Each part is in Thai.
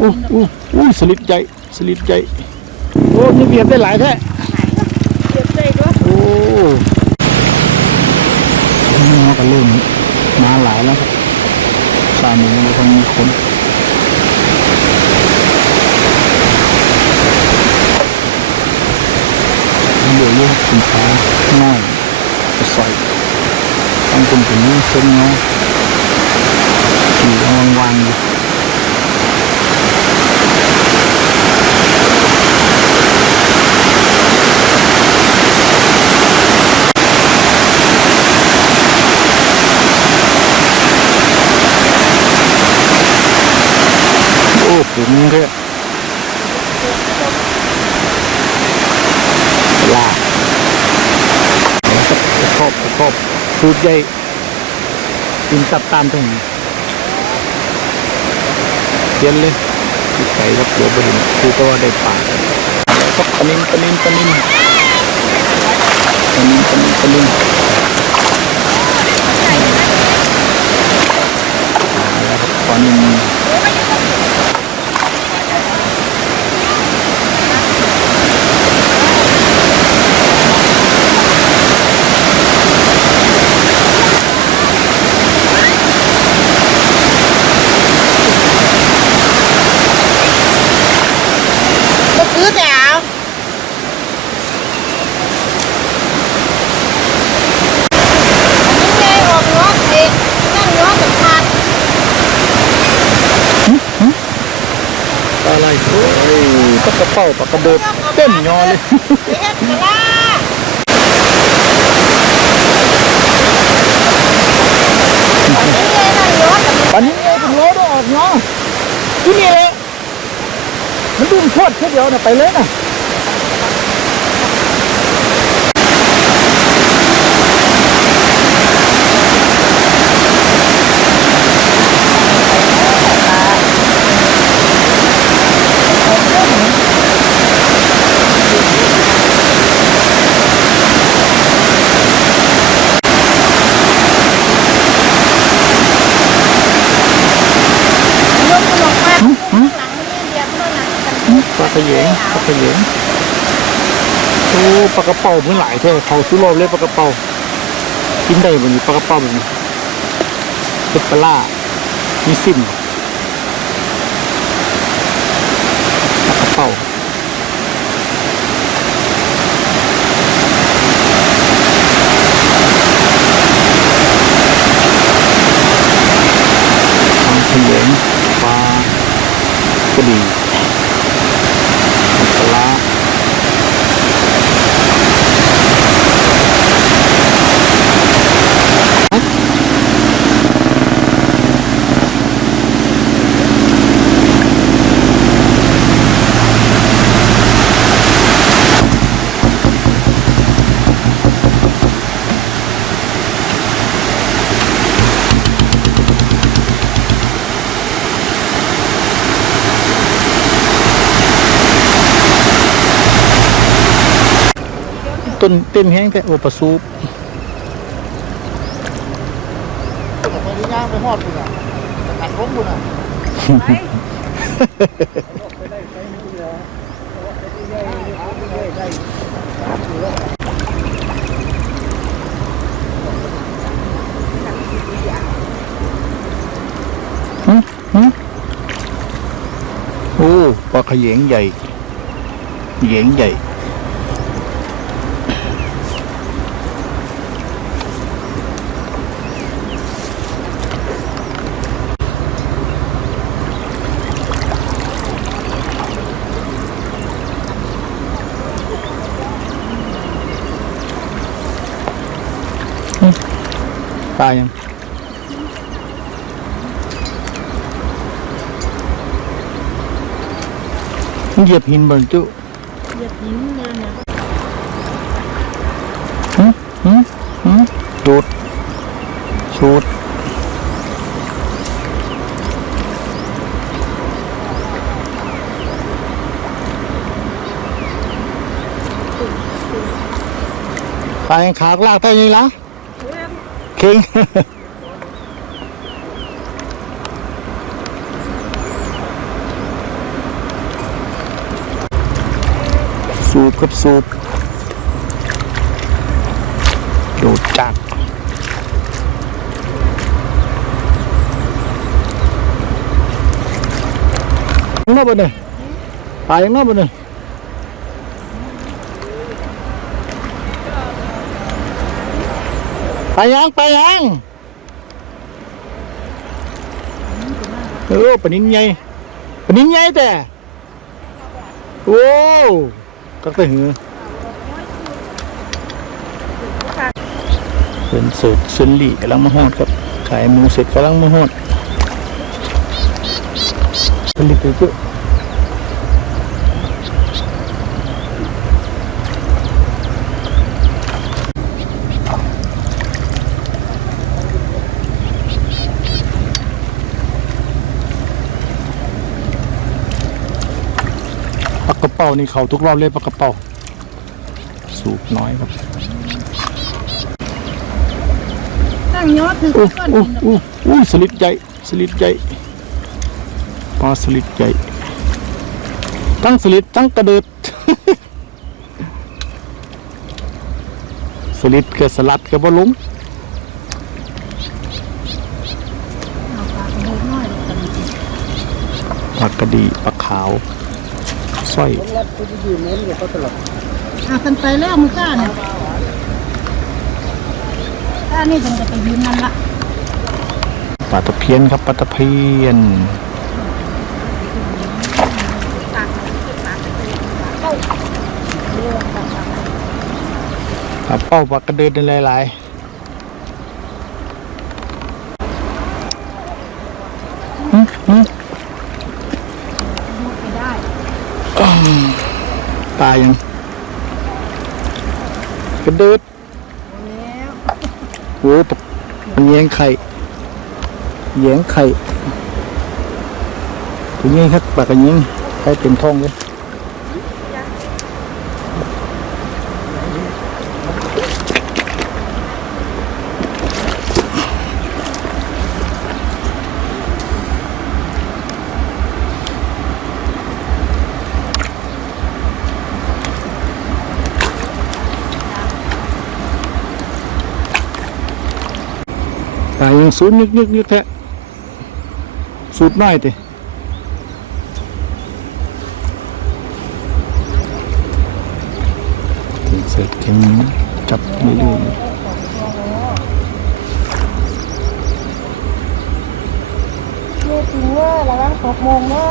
อู้อู้อู้สลิดใหญ่สลิดใหญ่โอ้นี่เบียดได้หลายแท้เก็บได้ด้วยโอ้นี่มันก็เริ่มมาหลายแล้วครับสามีมันต้องมีคนเหลือเยอะสินค้าง่ายจะใส่ต้องเป็นถึงนี้เส้นเนาะอยู่วางวางอยู่ ถึงแค่ลากแล้วก็ประกอบประกอบสูตรใหญ่กินตับตามตรงเย็นเลยติดไก่กับตัวบดินคือก็ว่าได้ปาแล้วก็ปนินปลานินปลานินปลานินปลานินปลานินแล้วก็ปนิน ก็ซื้อแต่เอาอันนี้ไงออกเนาะเอกนั่นเนาะกับขาด ปลาอะไรโอ้ยปลา กระเป๋าปลากระเดิดเต้นยอเลยไปเฮ็ดกะลาอันนี้ไงนั่นเนาะกับปันนี้ไงเป็นร้อยดอกเนาะที่นี่เลยมันดุมโคตรแค่เดียวนะไปเลยนะปลากระ เหยงปลากระเหยงโอ้ปลากระเป๋ามันหลายแท้เขาซื้อรอบเลยปลากระเป๋ากินได้แบบนี้ปลากระเป๋าแบบนี้เป็นปลามีสิ้นปลากระเป๋าทางเขยงปลากระดีปลาร้า ต้นเต็มแห้งแต่โอปลาซูปไปที่ย่างไปหอดคุณอะตัดล้มคุณอะหึหึโอ้ปลาขยงใหญ่เหยงใหญ่ ตายังเหยียบหินบนจุเหยียบหินเลยเนี่ยหึหึหึดูดชูดตายขากลากได้ยังละ king. Soup, cup soup. Đồ chặt. Nó bên này. Ai nó bên này. ยังไปยังไปยังเออปนินใหญ่ปนินใหญ่แต่โอ้ก็แต่หือเป็นสูตรซุนลี่กำลังมาฮอดครับขายหมูเสร็จกำลังมาฮอดผลิตเยอะปลากระ เป๋านี่เขาทุกรอบเลยปลากระเป๋า สูบน้อยครับตั้งยอดคืออู้ก้อนอู้หินอู้อู้สลิดใหญ่สลิดใหญ่ปลาสลิดใหญ่ทั้งสลิดทั้งกระเดิด สลิดกับสลัดกับบ่ลงเอาปลากระโดดน้อยปลากระดีปลาขาว สร้อยอะกันไปแล้วมือก้าเนี่ยก้านี่ฉันจะไปยืนนั่นละปลาตะเพียนครับปลาตะเพียนปลาเป้าปลากระเดิดในหลายๆหึหึ ไม่ได้ ตายยังกระเดิดแล้วโอ้ปะมันแยงไข่แยงไข่ตัวนี้ครับปากกระยิงไข่เต็มท้องเลย ยยังสูดนึกนึกนึกแท้สูดน้อยติเสร็จเข็มจับเรื่อยเมื่อถึงเมื่อระวังตกโมงเมื่อ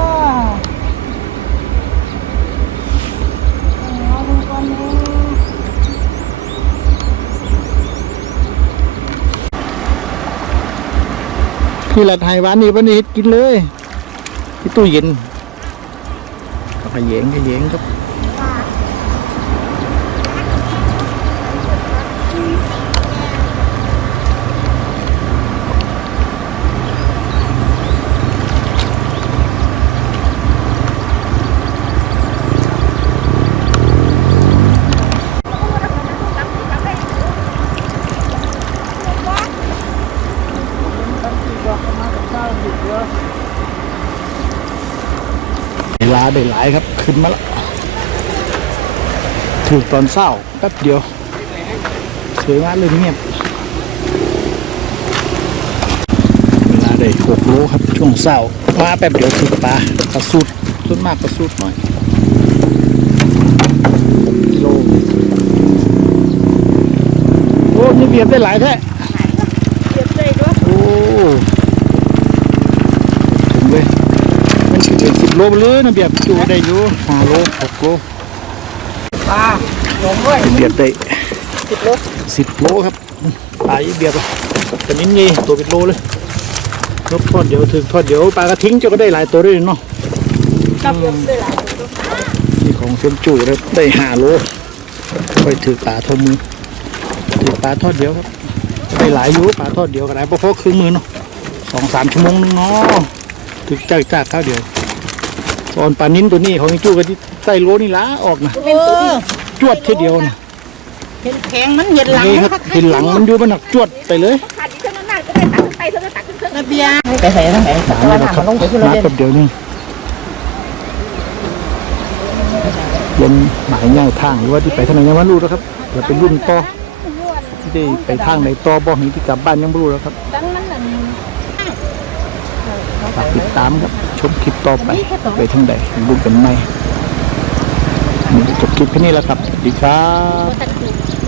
เอาดูก่อนเนาะ พี่หลัดไห้หวานนี่วันนี้เฮ็ดกินเลยที่ตู้เย็นก็ขยงขยงครับ ลาได้หลายครับ ขึ้นมาแล้วถูกตอนเศร้าแป๊บเดียวสวยมากเลยเงียบเวลาได้หกโลครับ ช่วงเศร้ามาแป๊บเดียวถึงปลาปลาสูตรส่วนมากปลาสูตรหน่อยกิโลโอ้นี่เบียดได้หลายแท้เก็บใจด้วยโอ้ถึงเลยมันถึง เป็นสิบโลไปเลยนะเบียบจูได้อยู่ห้าโลหกโลปลาหลงด้วยเบียบได้สิบโลสิบโลครับปลาอีเบียบแต่นิ้นนี่ตัวเป็นโลเลยลบทอดเดี๋ยวถึงทอดเดี๋ยวปลากระทิ้งเจ้าก็ได้หลายตัวด้วยเนาะกับเก็บได้หลายนี่ของเส้นจุ๋ยแล้วได้ห้าโลค่อยถือปลาเท่ามือถือปลาทอดเดียวครับได้หลายอยู่ปลาทอดเดียวก็ได้เพราะพอครึ่งมือเนาะสองสามชั่วโมงนึงเนาะถึงจ้าจ้าข้าวเดียว ตอนปลานิ้นตัวนี้ของจู้ก็ที่ใส่โลนี่ละออกนะเป็นตัวจวดทีเดียวนะเห็นแข็งมันเห็นหลังนี่ครับเห็นหลังมันอยู่มันหนักจวดไปเลยระเบียงไปใส่ทั้งไหนหนามเลยนะครับมาแป๊บเดียวนึงเรียนหมายย่างทางหรือว่าที่ไปทางไหนยังไม่รู้นะครับเดี๋ยวเป็นรุ่นต่อที่ได้ไปทางไหนต่อบ่หรือที่กลับบ้านยังไม่รู้แล้วครับ ดังนั้นน่ะ ฝาก ติดตามครับชมคลิปต่อไปไปทางใดรุ่นกันไหมนี่จบคลิปแค่นี้แล้วครับสวัสดีครับ